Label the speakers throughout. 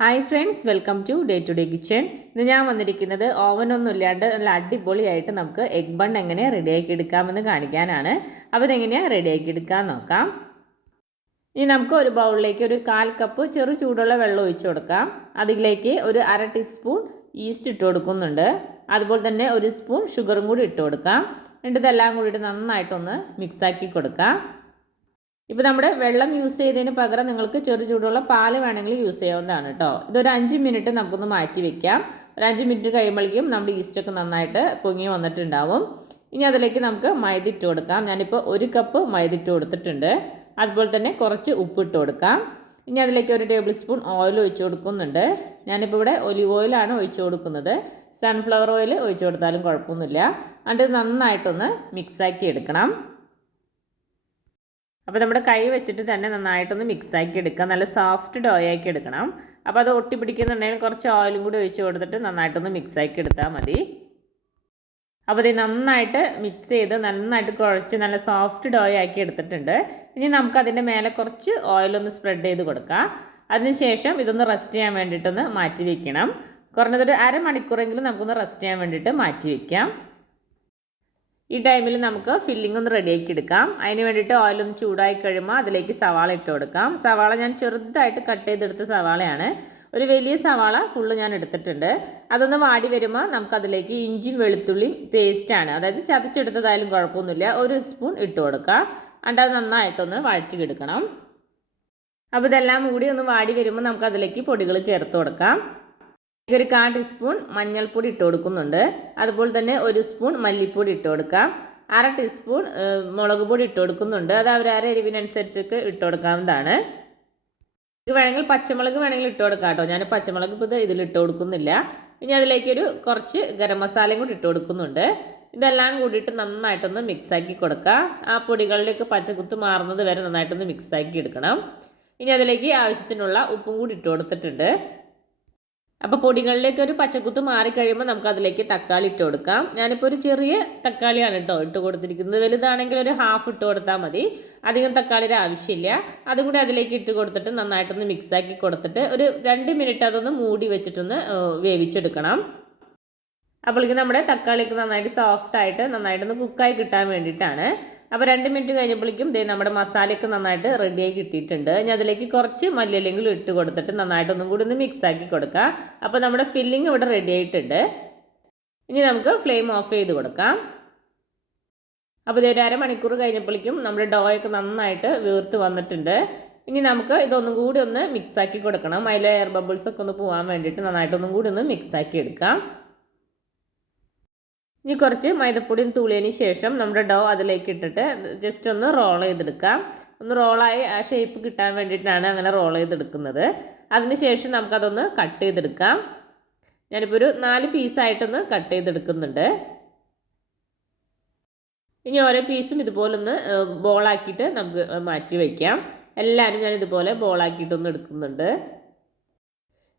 Speaker 1: Hi friends welcome to day to day kitchen ഇന്ന് ഞാൻ വന്നിരിക്കുന്നത് ഓവനൊന്നും ഇല്ലാണ്ട് നല്ല അടിപൊളിയായിട്ട് നമുക്ക് എഗ് ബൺ എങ്ങനെ റെഡിയാക്കി എടുക്കാമെന്ന് കാണിക്കാനാണ്. അപ്പോൾ ഇതെങ്ങനെയാണ് റെഡിയാക്കി എടുക്കാൻ നോക്കാം. ഇനി നമുക്ക് ഒരു ബൗളിലേക്ക് ഒരു കാൽ കപ്പ് ചെറു ചൂടുള്ള വെള്ളം ഒഴിച്ചു കൊടുക്കാം. അതിലേക്ക് ഒരു അര ടീസ്പൂൺ ഈസ്റ്റ് ഇട്ട് കൊടുക്കുന്നുണ്ട്. അതുപോലെ തന്നെ ഒരു സ്പൂൺ ഷുഗറും കൂടി ഇട്ട് കൊടുക്കാം. എന്നിട്ട് കൂടിയിട്ട് നന്നായിട്ടൊന്ന് മിക്സാക്കി കൊടുക്കാം. ഇപ്പോൾ നമ്മുടെ വെള്ളം യൂസ് ചെയ്തതിന് പകരം നിങ്ങൾക്ക് ചെറു ചൂടുള്ള പാൽ വേണമെങ്കിൽ യൂസ് ചെയ്യാവുന്നതാണ് കേട്ടോ ഇതൊരു അഞ്ച് മിനിറ്റ് നമുക്കൊന്ന് മാറ്റി വെക്കാം. ഒരു അഞ്ച് മിനിറ്റ് കഴിയുമ്പോഴേക്കും നമ്മുടെ ഈസ്റ്റൊക്കെ നന്നായിട്ട് പൊങ്ങി വന്നിട്ടുണ്ടാവും. ഇനി അതിലേക്ക് നമുക്ക് മൈദ ഇട്ട് കൊടുക്കാം. ഞാനിപ്പോൾ ഒരു കപ്പ് മൈദ ഇട്ട് കൊടുത്തിട്ടുണ്ട്. അതുപോലെ തന്നെ കുറച്ച് ഉപ്പ് ഇട്ട് കൊടുക്കാം. ഇനി അതിലേക്ക് ഒരു ടേബിൾ സ്പൂൺ ഓയിൽ ഒഴിച്ച് കൊടുക്കുന്നുണ്ട്. ഞാനിപ്പോൾ ഇവിടെ ഒലിവ് ഓയിലാണ് ഒഴിച്ച് കൊടുക്കുന്നത്. സൺഫ്ലവർ ഓയിൽ ഒഴിച്ച് കൊടുത്താലും കുഴപ്പമൊന്നുമില്ല. എന്നിട്ട് നന്നായിട്ടൊന്ന് മിക്സാക്കി എടുക്കണം. അപ്പോൾ നമ്മുടെ കൈ വെച്ചിട്ട് തന്നെ നന്നായിട്ടൊന്ന് മിക്സാക്കി എടുക്കുക നല്ല സോഫ്റ്റ് ഡോ ആക്കി എടുക്കണം. അപ്പോൾ അത് ഒട്ടി പിടിക്കുന്നുണ്ടെങ്കിൽ കുറച്ച് ഓയിലും കൂടി ഒഴിച്ച് കൊടുത്തിട്ട് നന്നായിട്ടൊന്ന് മിക്സാക്കി എടുത്താൽ മതി. അപ്പോൾ ഇത് നന്നായിട്ട് മിക്സ് ചെയ്ത് നന്നായിട്ട് കുഴച്ച് നല്ല സോഫ്റ്റ് ഡോ ആക്കി എടുത്തിട്ടുണ്ട്. ഇനി നമുക്ക് അതിന്റെ മേലെ കുറച്ച് ഓയിലൊന്ന് സ്പ്രെഡ് ചെയ്ത് കൊടുക്കാം. അതിനുശേഷം ഇതൊന്ന് റെസ്റ്റ് ചെയ്യാൻ വേണ്ടിയിട്ടൊന്ന് മാറ്റി വയ്ക്കണം കുറഞ്ഞതൊരു അരമണിക്കൂറെങ്കിലും നമുക്കൊന്ന് റെസ്റ്റ് ചെയ്യാൻ വേണ്ടിയിട്ട് മാറ്റി വയ്ക്കാം ഈ ടൈമിൽ നമുക്ക് ഫില്ലിംഗ് ഒന്ന് റെഡിയാക്കി എടുക്കാം. അതിന് വേണ്ടിയിട്ട് ഓയിലൊന്ന് ചൂടായി കഴിയുമ്പോൾ അതിലേക്ക് സവാള ഇട്ട് കൊടുക്കാം. സവാള ഞാൻ ചെറുതായിട്ട് കട്ട് ചെയ്തെടുത്ത സവാളയാണ്. ഒരു വലിയ സവാള ഫുള്ള് ഞാൻ എടുത്തിട്ടുണ്ട്. അതൊന്ന് വാടി വരുമ്പോൾ നമുക്കതിലേക്ക് ഇഞ്ചിയും വെളുത്തുള്ളിയും പേസ്റ്റാണ് അതായത് ചതച്ചെടുത്തതായാലും കുഴപ്പമൊന്നുമില്ല. ഒരു സ്പൂൺ ഇട്ട് കൊടുക്കാം അണ്ട് അത് നന്നായിട്ടൊന്ന് വഴറ്റിയെടുക്കണം. അപ്പോൾ ഇതെല്ലാം കൂടി ഒന്ന് വാടി വരുമ്പോൾ നമുക്കതിലേക്ക് പൊടികൾ ചേർത്ത് കൊടുക്കാം. ഒരു കാ ടീസ്പൂൺ മഞ്ഞൾപ്പൊടി ഇട്ട് കൊടുക്കുന്നുണ്ട്. അതുപോലെ തന്നെ ഒരു സ്പൂൺ മല്ലിപ്പൊടി ഇട്ട് കൊടുക്കാം. അര ടീസ്പൂൺ മുളക് പൊടി ഇട്ട് കൊടുക്കുന്നുണ്ട്. അത് അവർ അര എരിവിനനുസരിച്ചൊക്കെ ഇട്ട് കൊടുക്കാവുന്നതാണ്. ഇത് വേണമെങ്കിൽ പച്ചമുളക് വേണമെങ്കിൽ ഇട്ട് കൊടുക്കാം കേട്ടോ. ഞാൻ പച്ചമുളക് ഇപ്പോൾ ഇതിൽ ഇട്ട് കൊടുക്കുന്നില്ല. ഇനി അതിലേക്കൊരു കുറച്ച് ഗരം മസാലയും കൂടി ഇട്ട് കൊടുക്കുന്നുണ്ട്. ഇതെല്ലാം കൂടിയിട്ട് നന്നായിട്ടൊന്ന് മിക്സാക്കി കൊടുക്കുക ആ പൊടികളിലേക്ക് പച്ചക്കുത്ത് മാറുന്നത് വരെ നന്നായിട്ടൊന്ന് മിക്സാക്കി എടുക്കണം. ഇനി അതിലേക്ക് ആവശ്യത്തിനുള്ള ഉപ്പും കൂടി ഇട്ട് കൊടുത്തിട്ടുണ്ട്. അപ്പോൾ പൊടികളിലേക്ക് ഒരു പച്ചക്കുത്ത് മാറിക്കഴിയുമ്പോൾ നമുക്ക് അതിലേക്ക് തക്കാളി ഇട്ട് കൊടുക്കാം. ഞാനിപ്പോൾ ഒരു ചെറിയ തക്കാളിയാണ് കേട്ടോ ഇട്ട് കൊടുത്തിരിക്കുന്നത്. വലുതാണെങ്കിൽ ഒരു ഹാഫ് ഇട്ട് കൊടുത്താൽ മതി. അധികം തക്കാളിയുടെ ആവശ്യമില്ല. അതും കൂടി അതിലേക്ക് ഇട്ട് കൊടുത്തിട്ട് നന്നായിട്ടൊന്ന് മിക്സാക്കി കൊടുത്തിട്ട് ഒരു രണ്ട് മിനിറ്റ് അതൊന്ന് മൂടി വെച്ചിട്ടൊന്ന് വേവിച്ചെടുക്കണം. അപ്പോഴേക്കും നമ്മുടെ തക്കാളിയൊക്കെ നന്നായിട്ട് സോഫ്റ്റ് ആയിട്ട് നന്നായിട്ടൊന്ന് കുക്കായി കിട്ടാൻ വേണ്ടിയിട്ടാണ്. അപ്പോൾ രണ്ട് മിനിറ്റ് കഴിഞ്ഞപ്പോഴേക്കും ദേ നമ്മുടെ മസാലയൊക്കെ നന്നായിട്ട് റെഡിയായി കിട്ടിയിട്ടുണ്ട്. ഇനി അതിലേക്ക് കുറച്ച് മല്ലിയിലെങ്കിലും ഇട്ട് കൊടുത്തിട്ട് നന്നായിട്ട് ഒന്നും കൂടി ഒന്ന് മിക്സ് ആക്കി കൊടുക്കുക അപ്പോൾ നമ്മുടെ ഫില്ലിംഗ് ഇവിടെ റെഡി ആയിട്ടുണ്ട്. ഇനി നമുക്ക് ഫ്ലെയിം ഓഫ് ചെയ്ത് കൊടുക്കാം. അപ്പോൾ ഇത് ഒരു അരമണിക്കൂർ കഴിഞ്ഞപ്പോഴേക്കും നമ്മുടെ ഡോയൊക്കെ നന്നായിട്ട് വീർത്ത് വന്നിട്ടുണ്ട്. ഇനി നമുക്ക് ഇതൊന്നും കൂടി ഒന്ന് മിക്സ് ആക്കി കൊടുക്കണം. അതിലെ എയർ ബബിൾസൊക്കെ ഒന്ന് പോകാൻ വേണ്ടിയിട്ട് നന്നായിട്ടൊന്നും കൂടി ഒന്ന് മിക്സ് ആക്കി എടുക്കാം. ഇനി കുറച്ച് മൈദപ്പൊടിയും തൂളിയതിന് ശേഷം നമ്മുടെ ഡോ അതിലേക്ക് ഇട്ടിട്ട് ജസ്റ്റ് ഒന്ന് റോൾ ചെയ്തെടുക്കാം ഒന്ന് റോളായി ആ ഷേപ്പ് കിട്ടാൻ വേണ്ടിയിട്ടാണ് അങ്ങനെ റോൾ ചെയ്തെടുക്കുന്നത്. അതിനുശേഷം നമുക്കതൊന്ന് കട്ട് ചെയ്തെടുക്കാം. ഞാനിപ്പോൾ ഒരു നാല് പീസായിട്ടൊന്ന് കട്ട് ചെയ്തെടുക്കുന്നുണ്ട്. ഇനി ഓരോ പീസും ഇതുപോലെ ഇതുപോലൊന്ന് ബോളാക്കിയിട്ട് നമുക്ക് മാറ്റി വയ്ക്കാം. എല്ലാവരും ഞാൻ ഇതുപോലെ ബോളാക്കിയിട്ടൊന്ന് എടുക്കുന്നുണ്ട്.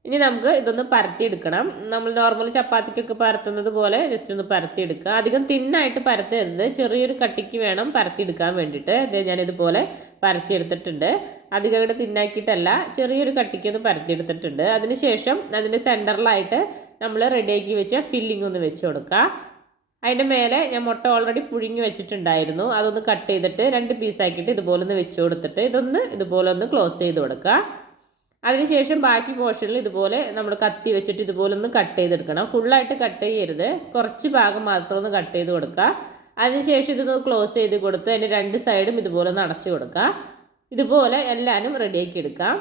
Speaker 1: ഇനി നമുക്ക് ഇതൊന്ന് പരത്തിയെടുക്കണം. നമ്മൾ നോർമൽ ചപ്പാത്തിക്കൊക്കെ പരത്തുന്നത് പോലെ ജസ്റ്റ് ഒന്ന് പരത്തിയെടുക്കുക. അധികം തിന്നായിട്ട് പരത്തരുത്. ചെറിയൊരു കട്ടിക്ക് വേണം പരത്തിയെടുക്കാൻ വേണ്ടിയിട്ട്. ഇത് ഞാനിതുപോലെ പരത്തിയെടുത്തിട്ടുണ്ട്. അധികം ഇവിടെ തിന്നാക്കിയിട്ടല്ല ചെറിയൊരു കട്ടിക്ക് ഒന്ന് പരത്തിയെടുത്തിട്ടുണ്ട്. അതിനുശേഷം അതിന്റെ സെന്ററിലായിട്ട് നമ്മൾ റെഡിയാക്കി വെച്ച ഫില്ലിംഗ് ഒന്ന് വെച്ച് കൊടുക്കുക. അതിന്റെ മേലെ ഞാൻ മുട്ട ഓൾറെഡി പുഴുങ്ങി വെച്ചിട്ടുണ്ടായിരുന്നു. അതൊന്ന് കട്ട് ചെയ്തിട്ട് രണ്ട് പീസാക്കിയിട്ട് ഇതുപോലെ ഒന്ന് വെച്ച് കൊടുത്തിട്ട് ഇതൊന്ന് ഇതുപോലെ ഒന്ന് ക്ലോസ് ചെയ്ത് കൊടുക്കുക. അതിനുശേഷം ബാക്കി പോർഷനിൽ ഇതുപോലെ നമ്മൾ കത്തി വെച്ചിട്ട് ഇതുപോലെ ഒന്ന് കട്ട് ചെയ്തെടുക്കണം. ഫുള്ളായിട്ട് കട്ട് ചെയ്യരുത്. കുറച്ച് ഭാഗം മാത്രം ഒന്ന് കട്ട് ചെയ്ത് കൊടുക്കുക. അതിനുശേഷം ഇതൊന്ന് ക്ലോസ് ചെയ്ത് കൊടുത്ത് അതിന്റെ രണ്ട് സൈഡും ഇതുപോലെ ഒന്ന് അടച്ചു കൊടുക്കുക. ഇതുപോലെ എല്ലാവരും റെഡിയാക്കി എടുക്കാം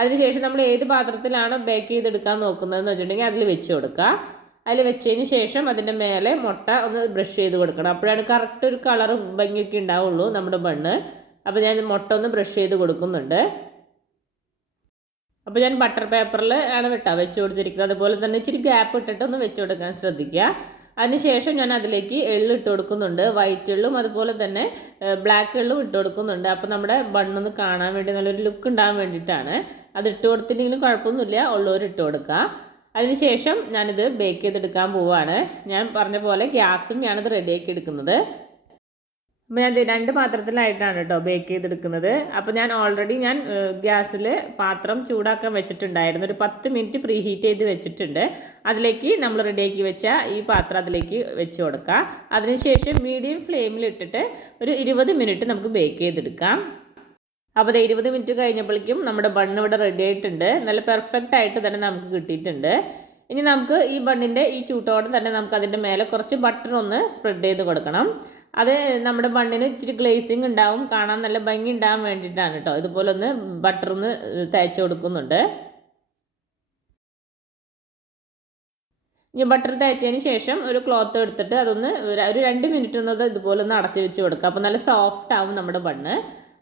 Speaker 1: അതിനുശേഷം നമ്മൾ ഏത് പാത്രത്തിലാണ് ബേക്ക് ചെയ്തെടുക്കാൻ നോക്കുന്നതെന്ന് വെച്ചിട്ടുണ്ടെങ്കിൽ അതിൽ വെച്ച് കൊടുക്കുക. അതിൽ വെച്ചതിന് ശേഷം അതിന്റെ മേലെ മുട്ട ഒന്ന് ബ്രഷ് ചെയ്ത് കൊടുക്കണം. അപ്പോഴാണ് കറക്റ്റ് ഒരു കളറും ഭംഗിയൊക്കെ ഉണ്ടാവുള്ളൂ നമ്മുടെ ബണ്ണ്. അപ്പോൾ ഞാൻ മുട്ട ഒന്ന് ബ്രഷ് ചെയ്ത് കൊടുക്കുന്നുണ്ട്. അപ്പോൾ ഞാൻ ബട്ടർ പേപ്പറിൽ ആണ് വെട്ടാ വെച്ച് കൊടുത്തിരിക്കുന്നത്. അതുപോലെ തന്നെ ഇച്ചിരി ഗ്യാപ്പ് ഇട്ടിട്ട് ഒന്ന് വെച്ച് കൊടുക്കാൻ ശ്രദ്ധിക്കുക. അതിനുശേഷം ഞാൻ അതിലേക്ക് എള്ള് ഇട്ട് കൊടുക്കുന്നുണ്ട്. വൈറ്റ് എള്ളും അതുപോലെ തന്നെ ബ്ലാക്ക് എള്ളും ഇട്ട് കൊടുക്കുന്നുണ്ട്. അപ്പോൾ നമ്മുടെ ബണ്ണൊന്ന് കാണാൻ വേണ്ടി നല്ലൊരു ലുക്ക് ഉണ്ടാകാൻ വേണ്ടിയിട്ടാണ് അത് ഇട്ട് കൊടുത്തിട്ടെങ്കിലും കുഴപ്പമൊന്നുമില്ല. ഉള്ളവർ ഇട്ട് കൊടുക്കുക. അതിനുശേഷം ഞാനിത് ബേക്ക് ചെയ്തെടുക്കാൻ പോവുകയാണ് ഞാൻ പറഞ്ഞ പോലെ ഗ്യാസും ഞാനത് റെഡിയാക്കി എടുക്കുന്നത്. അപ്പോൾ ഞാൻ രണ്ട് പാത്രത്തിലായിട്ടാണ് കേട്ടോ ബേക്ക് ചെയ്തെടുക്കുന്നത്. അപ്പോൾ ഞാൻ ഓൾറെഡി ഞാൻ ഗ്യാസിൽ പാത്രം ചൂടാക്കാൻ വെച്ചിട്ടുണ്ടായിരുന്നു. ഒരു പത്ത് മിനിറ്റ് പ്രീ ഹീറ്റ് ചെയ്ത് വെച്ചിട്ടുണ്ട്. അതിലേക്ക് നമ്മൾ റെഡിയാക്കി വെച്ച ഈ പാത്രം അതിലേക്ക് വെച്ച് കൊടുക്കുക അതിനുശേഷം മീഡിയം ഫ്ലെയിമിൽ ഇട്ടിട്ട് ഒരു ഇരുപത് മിനിറ്റ് നമുക്ക് ബേക്ക് ചെയ്തെടുക്കാം. അപ്പോൾ അത് ഇരുപത് മിനിറ്റ് കഴിഞ്ഞപ്പോഴേക്കും നമ്മുടെ ബണ്ണ് ഇവിടെ റെഡി ആയിട്ടുണ്ട്. നല്ല പെർഫെക്റ്റ് ആയിട്ട് തന്നെ നമുക്ക് കിട്ടിയിട്ടുണ്ട്. ഇനി നമുക്ക് ഈ ബണ്ണിന്റെ ഈ ചൂട്ടോടെ തന്നെ നമുക്ക് അതിന്റെ മേലെ കുറച്ച് ബട്ടർ ഒന്ന് സ്പ്രെഡ് ചെയ്ത് കൊടുക്കണം. അത് നമ്മുടെ ബണ്ണിന് ഇച്ചിരി ഗ്ലേസിങ് ഉണ്ടാവും കാണാൻ നല്ല ഭംഗി ഉണ്ടാകാൻ വേണ്ടിയിട്ടാണ് കേട്ടോ ഇതുപോലെ ഒന്ന് ബട്ടർ ഒന്ന് തേച്ച് കൊടുക്കുന്നുണ്ട്. ഇനി ബട്ടർ തേച്ചതിന് ശേഷം ഒരു ക്ലോത്ത് എടുത്തിട്ട് അതൊന്ന് ഒരു രണ്ട് മിനിറ്റ് ഒന്നത് ഇതുപോലെ ഒന്ന് അടച്ചു വെച്ച് കൊടുക്കുക. അപ്പോൾ നല്ല സോഫ്റ്റ് ആവും നമ്മുടെ ബണ്ണ്.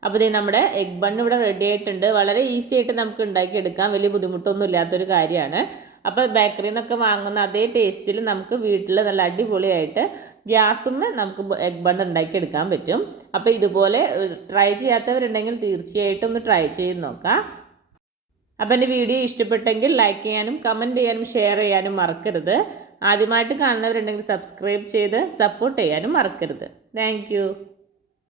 Speaker 1: അപ്പോൾ ഇത് നമ്മുടെ എഗ് ബണ്ണ് ഇവിടെ റെഡി ആയിട്ടുണ്ട്. വളരെ ഈസി ആയിട്ട് നമുക്ക് ഉണ്ടാക്കിയെടുക്കാം. വലിയ ബുദ്ധിമുട്ടൊന്നും ഇല്ലാത്തൊരു കാര്യമാണ്. അപ്പോൾ ബേക്കറിയിൽ നിന്നൊക്കെ വാങ്ങുന്ന അതേ ടേസ്റ്റിൽ നമുക്ക് വീട്ടിൽ നല്ല അടിപൊളിയായിട്ട് ഗ്യാസുമ്മേ നമുക്ക് എഗ് ബൺ ഉണ്ടാക്കിയെടുക്കാൻ പറ്റും. അപ്പോൾ ഇതുപോലെ ട്രൈ ചെയ്യാത്തവരുണ്ടെങ്കിൽ തീർച്ചയായിട്ടും ഒന്ന് ട്രൈ ചെയ്ത് നോക്കാം. അപ്പോൾ എന്റെ വീഡിയോ ഇഷ്ടപ്പെട്ടെങ്കിൽ ലൈക്ക് ചെയ്യാനും കമന്റ് ചെയ്യാനും ഷെയർ ചെയ്യാനും മറക്കരുത്. ആദ്യമായിട്ട് കാണുന്നവരുണ്ടെങ്കിൽ സബ്സ്ക്രൈബ് ചെയ്ത് സപ്പോർട്ട് ചെയ്യാനും മറക്കരുത്. താങ്ക്